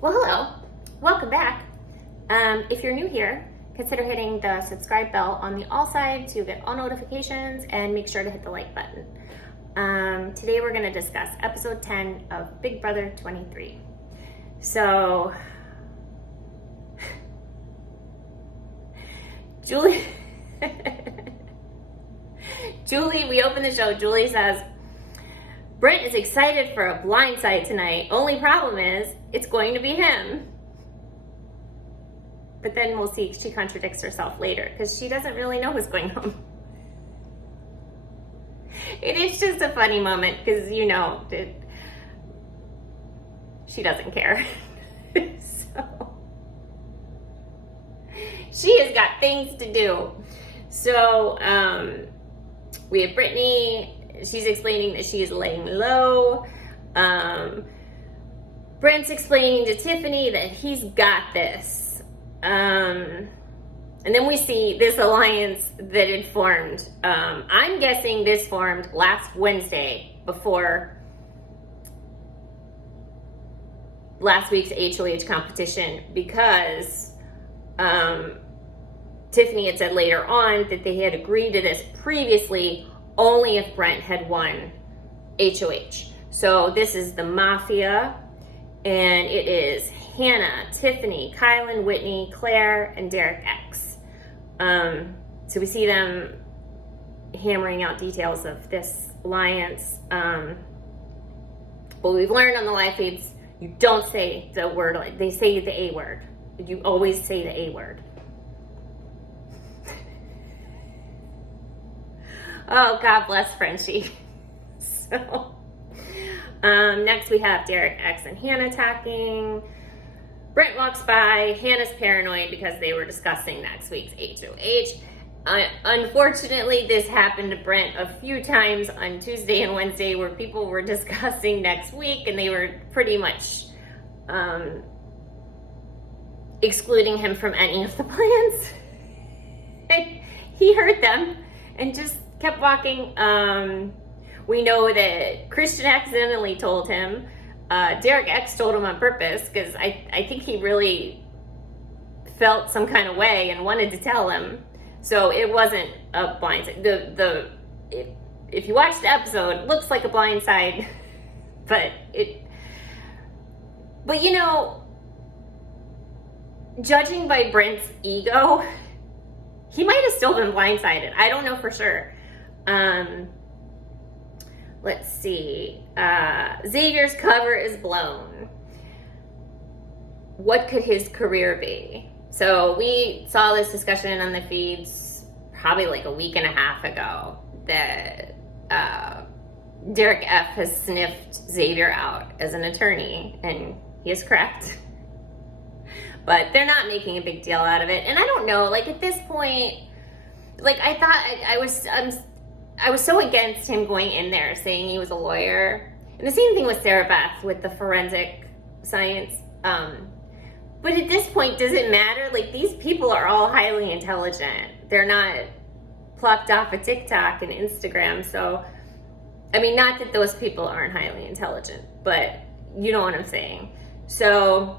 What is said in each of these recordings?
Well, hello, welcome back. If you're new here, consider hitting the subscribe bell on the all side to get all notifications and make sure to hit the like button. Today we're going to discuss episode 10 of Big Brother 23. So, Julie, we open the show. Julie says, Brent is excited for a blindside tonight. Only problem is, it's going to be him. But then we'll see she contradicts herself later because she doesn't really know who's going home. It is just a funny moment because, you know, she doesn't care. So, she has got things to do. So, we have Brittany. She's explaining that she is laying low. Brent's explaining to Tiffany that he's got this. And then we see this alliance that had formed. I'm guessing this formed last Wednesday before last week's HOH competition because Tiffany had said later on that they had agreed to this previously only if Brent had won HOH. So this is the Mafia, and it is Hannah, Tiffany, Kylan, Whitney, Claire, and Derek X. So we see them hammering out details of this alliance. But we've learned on the live feeds, you don't say the word, they say the A word. You always say the A word. Oh, God bless Frenchie. So, next we have Derek X and Hannah talking. Brent walks by. Hannah's paranoid because they were discussing next week's HOH. Unfortunately, this happened to Brent a few times on Tuesday and Wednesday where people were discussing next week and they were pretty much excluding him from any of the plans. And he heard them and just kept walking. We know that Christian accidentally told him. Derek X told him on purpose because I think he really felt some kind of way and wanted to tell him. So it wasn't a blindside. If you watch the episode, it looks like a blindside, but you know, judging by Brent's ego, he might have still been blindsided. I don't know for sure. Let's see. Xavier's cover is blown. What could his career be? So we saw this discussion on the feeds probably like a week and a half ago that Derek F has sniffed Xavier out as an attorney, and he is correct. But they're not making a big deal out of it. And I don't know, like at this point, like I thought I was so against him going in there saying he was a lawyer. And the same thing with Sarah Beth with the forensic science. But at this point, does it matter? Like, these people are all highly intelligent. They're not plucked off of TikTok and Instagram. So, I mean, not that those people aren't highly intelligent, but you know what I'm saying. So,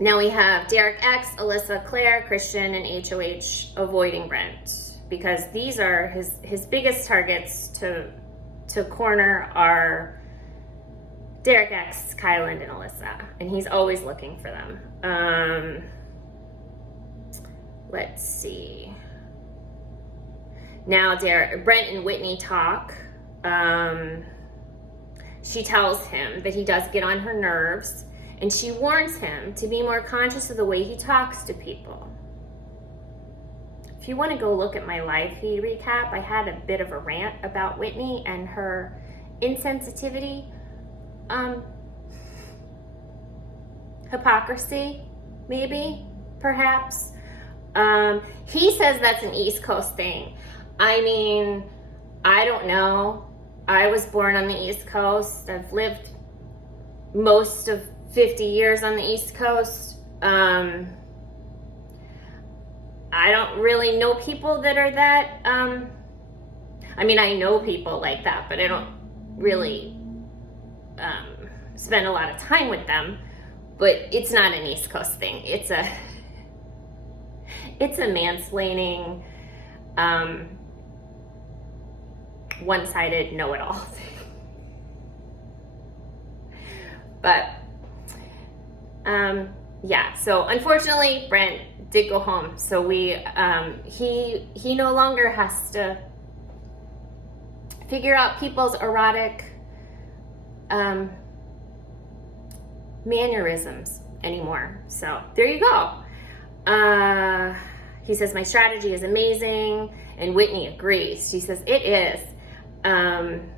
now we have Derek X, Alyssa, Claire, Christian, and HOH avoiding Brent. Because these are his biggest targets to corner are Derek X, Kylan, and Alyssa. And he's always looking for them. Let's see. Now Brent and Whitney talk. She tells him that he does get on her nerves. And she warns him to be more conscious of the way he talks to people. If you want to go look at my live feed recap, I had a bit of a rant about Whitney and her insensitivity, hypocrisy, maybe, perhaps. He says that's an East Coast thing. I mean, I don't know. I was born on the East Coast. I've lived most of 50 years on the East Coast. I don't really know people that are that, I mean, I know people like that, but I don't really spend a lot of time with them. but it's not an East Coast thing. It's a mansplaining, one-sided know-it-all thing. But yeah, so unfortunately Brent did go home, so we he no longer has to figure out people's erotic mannerisms anymore. So there you go. He says my strategy is amazing, and Whitney agrees. She says it is. And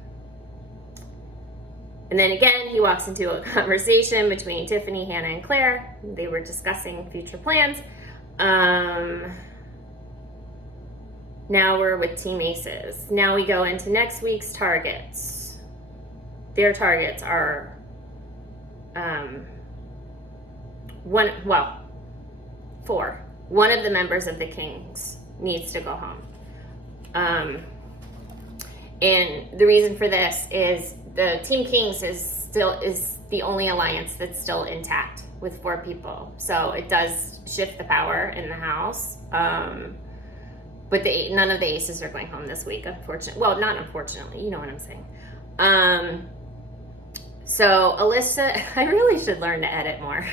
then again, he walks into a conversation between Tiffany, Hannah, and Claire. They were discussing future plans. Now we're with Team Aces. Now we go into next week's targets. Their targets are four. One of the members of the Kings needs to go home. And the reason for this is the Team Kings is the only alliance that's still intact with 4 people. So it does shift the power in the house. But none of the Aces are going home this week, unfortunately. Well, not unfortunately, you know what I'm saying. So Alyssa, I really should learn to edit more.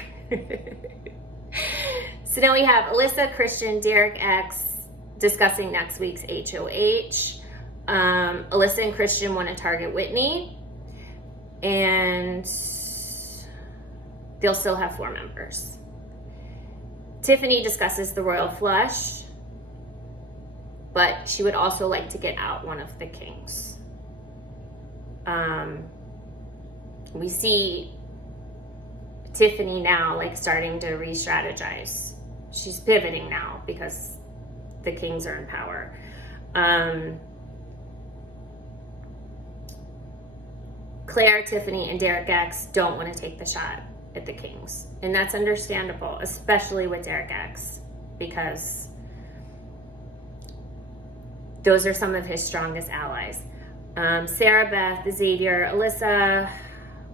So now we have Alyssa, Christian, Derek X discussing next week's HOH. Alyssa and Christian want to target Whitney, and they'll still have 4 members. Tiffany discusses the royal flush, but she would also like to get out one of the Kings. We see Tiffany now like starting to re-strategize. She's pivoting now because the Kings are in power. Claire, Tiffany, and Derek X don't want to take the shot at the Kings. And that's understandable, especially with Derek X, because those are some of his strongest allies. Sarah, Beth, Xavier, Alyssa,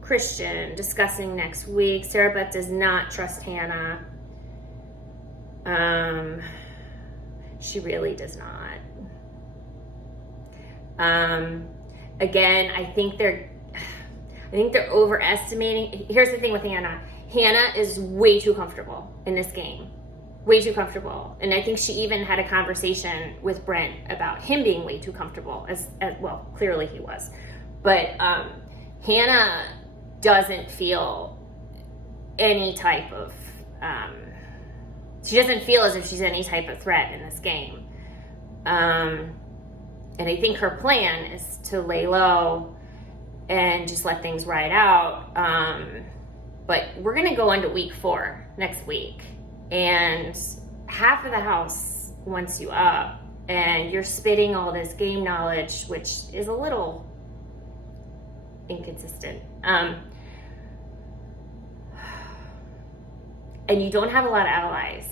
Christian discussing next week. Sarah Beth does not trust Hannah. She really does not. Again, I think they're overestimating. Here's the thing with Hannah. Hannah is way too comfortable in this game. Way too comfortable. And I think she even had a conversation with Brent about him being way too comfortable, as well, clearly he was. But Hannah doesn't feel any type of, she doesn't feel as if she's any type of threat in this game. And I think her plan is to lay low and just let things ride out. But we're going to go into week 4 next week. And half of the house wants you up. And you're spitting all this game knowledge, which is a little inconsistent. And you don't have a lot of allies.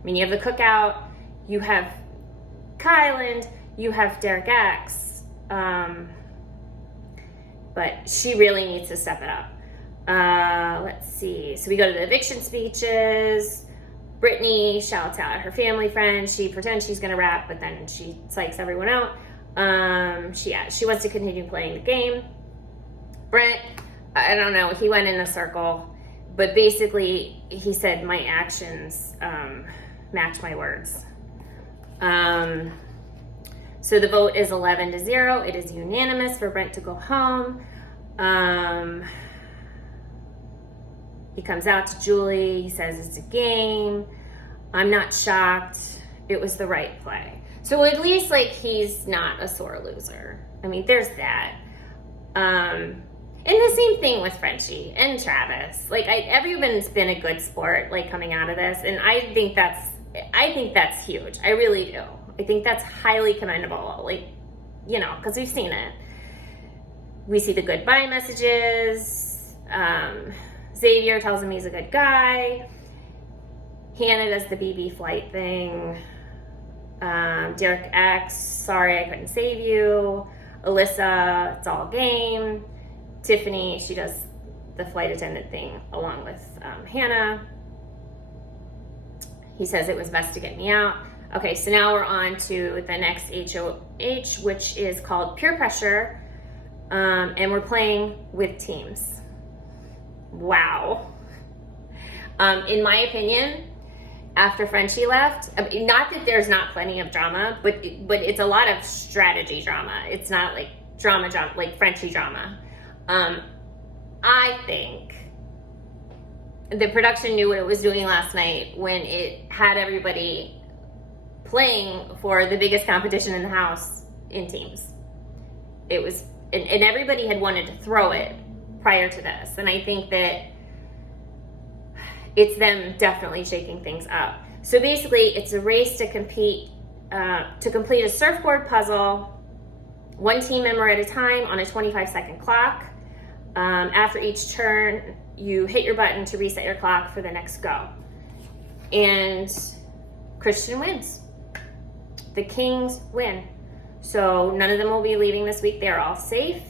I mean, you have the cookout, you have Kyland, you have Derek X. But she really needs to step it up. Let's see. So we go to the eviction speeches. Brittany shouts out at her family friend. She pretends she's going to rap, but then she psychs everyone out. She wants to continue playing the game. Brent, I don't know. He went in a circle. But basically, he said, my actions match my words. So the vote is 11-0. It is unanimous for Brent to go home. He comes out to Julie. He says it's a game. I'm not shocked. It was the right play. So at least, like, he's not a sore loser. I mean, there's that. And the same thing with Frenchie and Travis. Like, everyone's been a good sport, like, coming out of this. And I think that's huge. I really do. I think that's highly commendable. Like, you know, because we've seen it. We see the goodbye messages. Xavier tells him he's a good guy. Hannah does the BB flight thing. Derek X, sorry I couldn't save you. Alyssa, it's all game. Tiffany, she does the flight attendant thing along with Hannah. He says it was best to get me out. Okay, so now we're on to the next HOH, which is called peer pressure, and we're playing with teams. Wow. In my opinion, after Frenchie left, not that there's not plenty of drama, but it's a lot of strategy drama. It's not like drama, like Frenchie drama. I think the production knew what it was doing last night when it had everybody playing for the biggest competition in the house in teams. It was, and everybody had wanted to throw it prior to this. And I think that it's them definitely shaking things up. So basically it's a race to complete a surfboard puzzle, one team member at a time on a 25-second clock. After each turn, you hit your button to reset your clock for the next go. And Christian wins. The Kings win. So none of them will be leaving this week. They're all safe.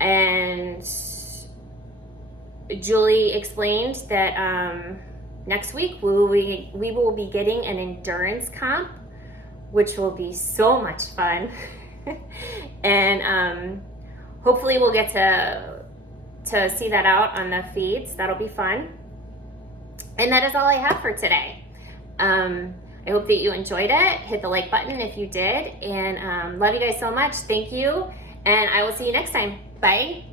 And Julie explained that next week we will be getting an endurance comp, which will be so much fun. And hopefully we'll get to see that out on the feeds. That'll be fun. And that is all I have for today. I hope that you enjoyed it. Hit the like button if you did. And love you guys so much. Thank you. And I will see you next time. Bye.